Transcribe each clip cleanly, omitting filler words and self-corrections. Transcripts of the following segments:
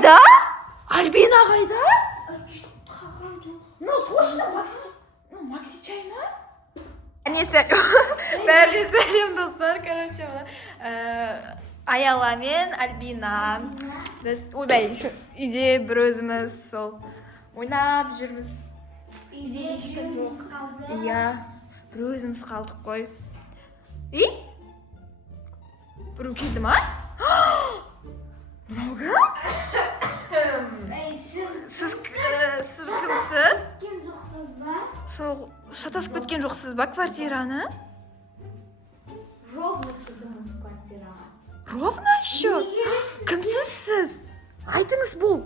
қайда? Альбина қайда? Ну, точно, Макси чай ма? Бәріне сәлем достар, короче, Аяла мен Альбина. Біз ойбай, үйде бір өзіміз сол ойнап жүрміз. Үйде ешкіміз қалды. Иә, бір өзіміз қалдық қой. Біреу келді ма? Мынау кім? Сіз кімсіз? Кем жоқсыз ба? Сол шатасып кеткен жоқсыз ба квартираны? Ровно тұрдыңыз квартираға. Ровно еще? Кімсіз сіз? Айтыңыз бұл.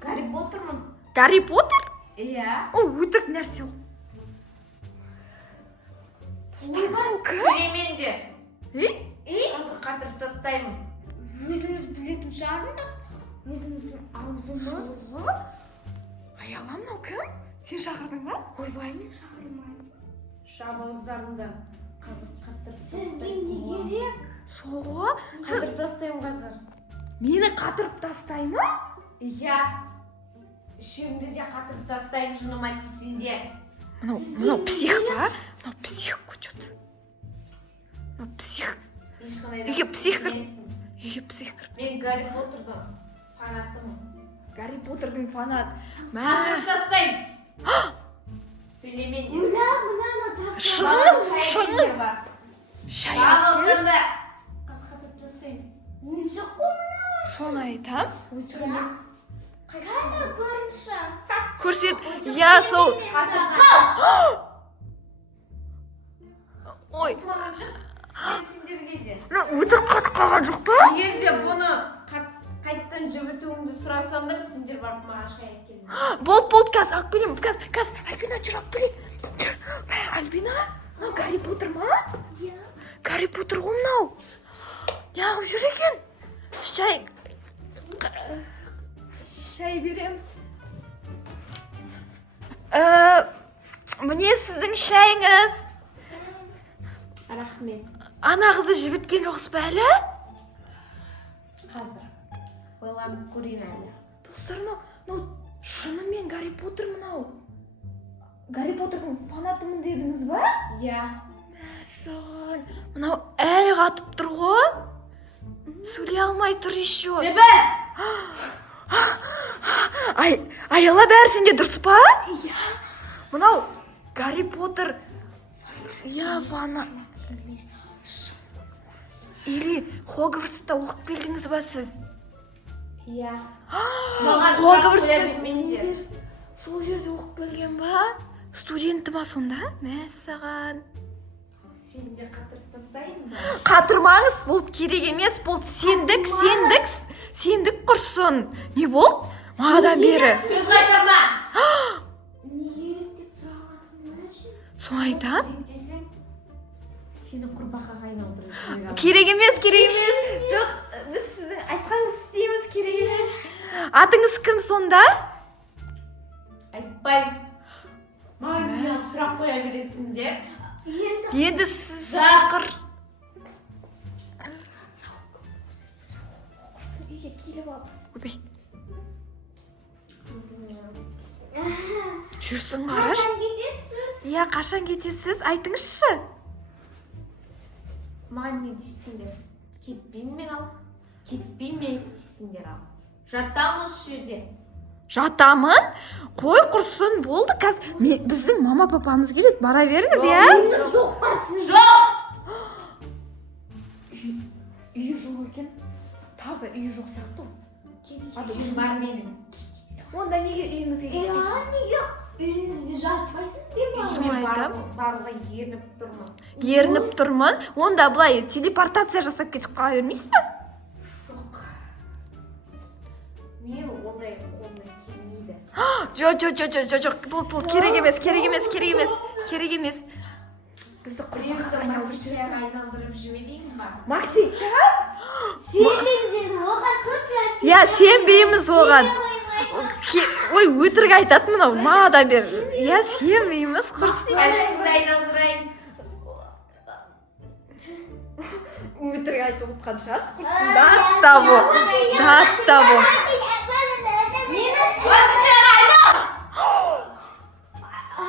Гарри Поттермын. Гарри Поттер? Иә. Ол өтірік нәрсе ол. Сөйлеменде. Қазір қатырып тастаймын. Өзіңіз білетін шығармыз. Өзіңіздің аузыңыз. Аяла мынау кім? Сен шақырдың ба? Ойбай, мен шақырмаймын. Шабауыздарында қазір қатырып Сізге не керек? Сол ғой. қатырып тастаймын қазір. Мені қатырып тастай ма? Иә. Үшеуіңді де қатырып тастаймын, жыным айтты сенде. Мынау псих па? Мынау псих көчет. Мынау псих. Үйге псих кіріп. Үйге псих кіріп. Мен Гарри Поттердің фанатымын. Гарри Поттердің фанат. Қатырып тастаймын. Сөйлемен де. Мына Шығыңыз. Шай Шабауыздарында қазір қатырып тастаймын. ойыншық қой мына. соны айтам. Ойыншық емес. Қайда көрінші? Көрсет. Иә, сол. Ой, Маған шық. Мен сендерге де. өтірік қатып қалған жоқ па? Егер де бұны қайттан жібітуіңді сұрасаңдар, сендер барып маған шай алып келіңдер. Болды, қазір алып келемін. Қазір, Альбина жүр алып келейін. Альбина? Мынау Гарри Поттер ма? Иә. Гарри Поттер ғой мынау. Неғып жүр екен? Шай береміз. Міне сіздің шайыңыз. Рахмет. Ана қызы жібіткен жоқсыз ба әлі? Қазір ойланып көрейін әлі. Достар, мынау шынымен Гарри Поттер мынау. Гарри Поттердің фанатымын дедіңіз ба? Иә. Мәссаған. Мынау әлі қатып тұр ғой. Сөйлей алмай тұр еще. Себе! Аяла бәрі сенде дұрыс па? Иә. Мынау Гарри Поттер. Иә, фанат. Или Хогвартста оқып келдіңіз ба сіз? Иә. Маған Хогвартста менде. Сол жерде оқып келген ба? Студенті ма сонда? Мәссаған. Сен де қатырып тастайын ба? Қатырмаңыз, бұл керек емес, бұл сендік құрсын. Не болды? Мағадан бері. Сөз қайтарма! Не керек деп сұрағанын үшін? Соны айтам? Десең, сені құрбақаға айналдырып. Керек емес. Жоқ, біз сіздің айтқаныңызды істейміз, керек емес. Атыңыз кім сонда? Айтпаймын. Маған мені сұрақ қоя бересіңдер. Енді сіз сақыр. Құрсын үйге келіп ал. Өбей. Жүрсің қараш. Қашан кетесіз? Иә, қашан кетесіз? Айтыңызшы. Маған не дейсіңдер? Кетпейін мен ал. Кетпейін мен істейсіңдер ал. Жатам осы жерде. Жатамын? Қой құрсын, болды. Біздің мама папамыз келеді, бара беріңіз, иә? Үйіңіз жоқ па сіз? Жоқ! Үйі жоқ екен. Таза үйі жоқ сияқты. Үйім бар менің. Онда неге үйіңізге кетпейсіз? Иә, неге үйіңізде жатпайсыз бе ба? Соны айтам. Баруға ерініп тұрмын. Ерініп тұрмын. Онда былай телепортация жасап кетіп қала бермейсіз ба? Мен ондай қолымнан келмейді. Жоқ, болды, керек емес. Бізді құрбақаға айналдырып жүр. Шайға айналдырып жіберейін ба? Макси, Сенбеңдер, оған точно иә, сенбейміз оған. Ой, өтірік айтады мынау, мағадан бері. Иә, сенбейміз, құрсын. Қайсыңды айналдырайын? өтірік айтып отқан шығарсыз құрсын. Дат табу.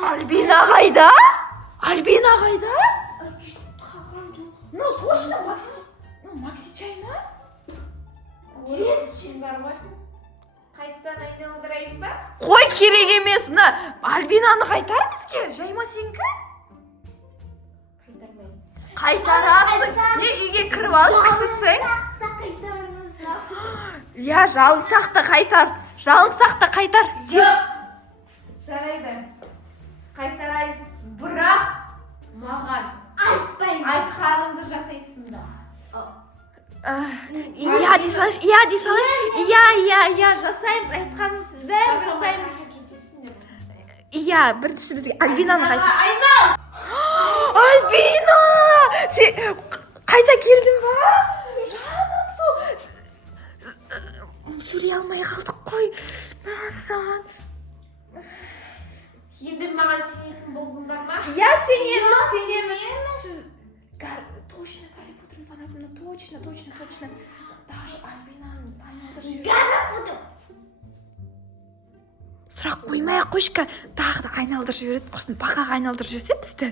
Альбина қайда? Ну, точно, Макси чай ма? Сен бар ғой. Қайттан айналдырайын ба? Қой, керек емес. Мына Альбинаны қайтар бізге. Жайма сенікі? Қайтарасың. Не үйге кіріп алып кісісің? Я, жалынсақ та қайтар. Жарайды. Қайтарайын. Бірақ маған айтқанымды жасайсың да. Иә, дей салайыншы. Иә, жасаймыз. Айтқанымыз бәрін жасаймыз. Иә, бірінші бізге Альбинаны қайтар. Альбина! Сен қайта келдің ба? Жаным, сөйлей алмай қалдық қой. Саған. Енді маған сенетін болдыңдар ма? Я сенеміз. Сіз точно Гарри Поттердің фанатымын, точно. Даже Альбинаны айналдырып жіберді. Гарри Поттер. Сұрақ қоймай-ақ қойшыка, тағы да айналдырып жібереді. Құрсын бақаға айналдырып жіберсе бізді.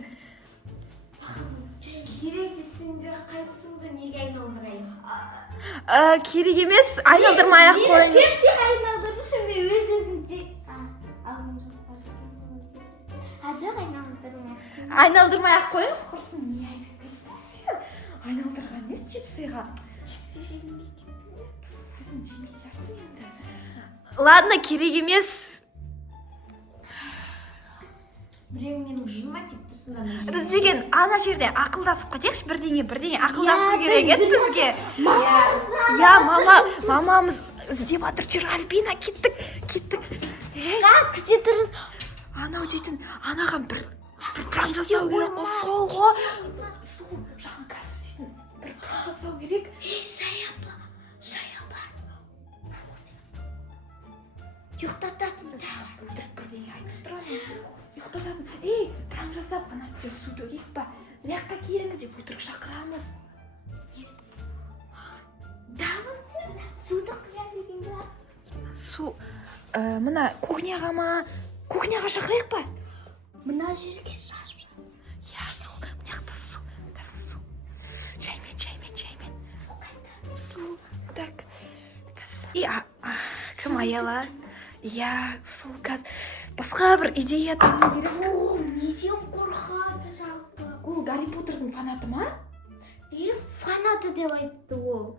Керек десеңдер қайсыңды неге айналдырайын? Керек емес, айналдырмай-ақ қойын. Чепсиға айналдырыңшы, мен өз-өзімде. Жоқ, Айналдырмай-ақ қойыңыз, құрсын. Не айтып кеттің? Айналдырған емес чипсиға. Чипси жемей кеттің. Өзің жемей жарсың енді. Ладно, керек емес. Біреу менің жыныма тиіп тұрсың да мен Біз деген ана жерде ақылдасып кетейікші, бірдеңе ақылдасу керек еді бізге. Я, мамамыз іздеп жатыр, жүр Альбина, кеттік. күте тұрыңыз. Анау дейтін, анаған бір план жасау керек қой, сол ғой. Сол, жаңа қазір дейтін, бір план жасау керек. Шай апа. Ұйықтататын. Өтірік бірдеңе айтып тұрады. Ұйықтататын. План жасап, ана жерде су төгейік па? Мына келіңіз деп өтірік шақырамыз. Суды құя берген ба? Су, мына кухняға ма? Кухняға шақырайық па? Мына жерге шашып жатырмыз. Я, сол, мына жақта су. Жаймен. Су, так. Кім аяла? Я, сол қазір. Басқа бір идея табу керек. Ол неден қорқады жалпы? Ол Гарри Поттердің фанаты ма? Фанаты деп айтты ол.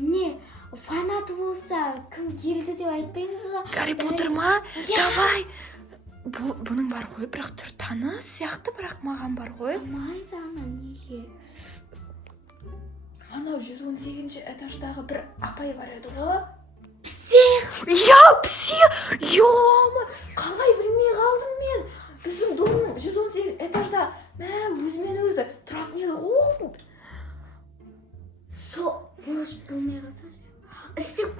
Не, фанаты болса, кім келді деп айтпаймыз ба? Гарри Поттер ма? Давай. Бұның бар ғой, бірақ түр таны сияқты, бірақ маған бар ғой. Самайыз ана неге? Анау 118-ші этаждағы бір апай бар еді ғой. Псих! Я, псих! Йома! Қалай білмей қалдым мен? Біздің домның 118 этажда өзімен өзі тұратын еді ғой. Может, білмей қалса? Істеп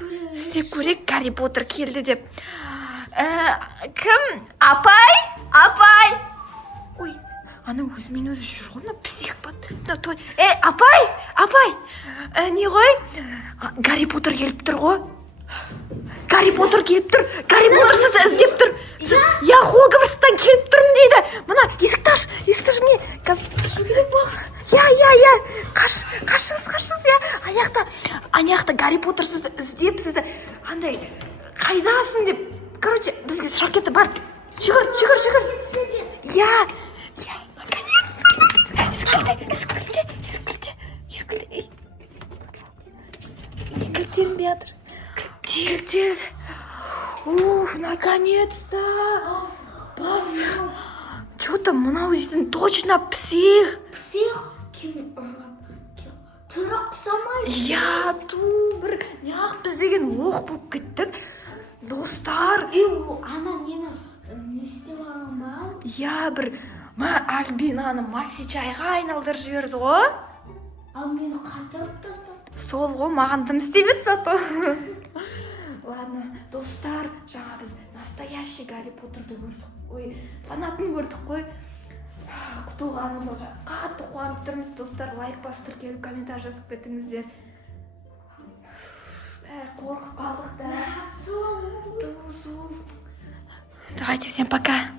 көрек, Гарри Поттер келді деп. Кім? Апай! Ой, ана өзімен өзі жүр ғой, псих бат. Апай! Не ғой? Гарри Поттер келіп тұр ғой. Гарри Поттер сізді іздеп тұр. Я Хогвартстан келіп тұрмын дейді. Мына есікті аш мне. Қашу керек ба? Я. Қашыңыз, я. Аяқта Гарри Поттер сізді іздеп сізді. Андай, қайдасың деп. Короче, бізге сұрақ кетті, бар. Жүгір. Я, наконец-то. Кілтелінбей жатыр. Кілтел. Наконец-то. Бас. Что-то мынау дейтін точно псих. Псих? Кім түрі құсамайды? Я, бір неғақ біз деген оқ болып кеттік. Достар. Ана нені не істеп алған ба? Я, бір Альбинаны Макси чайға айналдырып жіберді ғой. Ал мені қатырып тастады. Сол ғой, маған дым істемеді зато. Ладно, достар, жаңа біз настоящий Гарри Поттерді көрдік. Фанатын көрдік қой. құтылғанымызға қатты қуанып тұрмыз достар. Лайк басып тіркеліп комментарий жазып кетіңіздер. Қорқып қалдық да. Давайте, всем пока.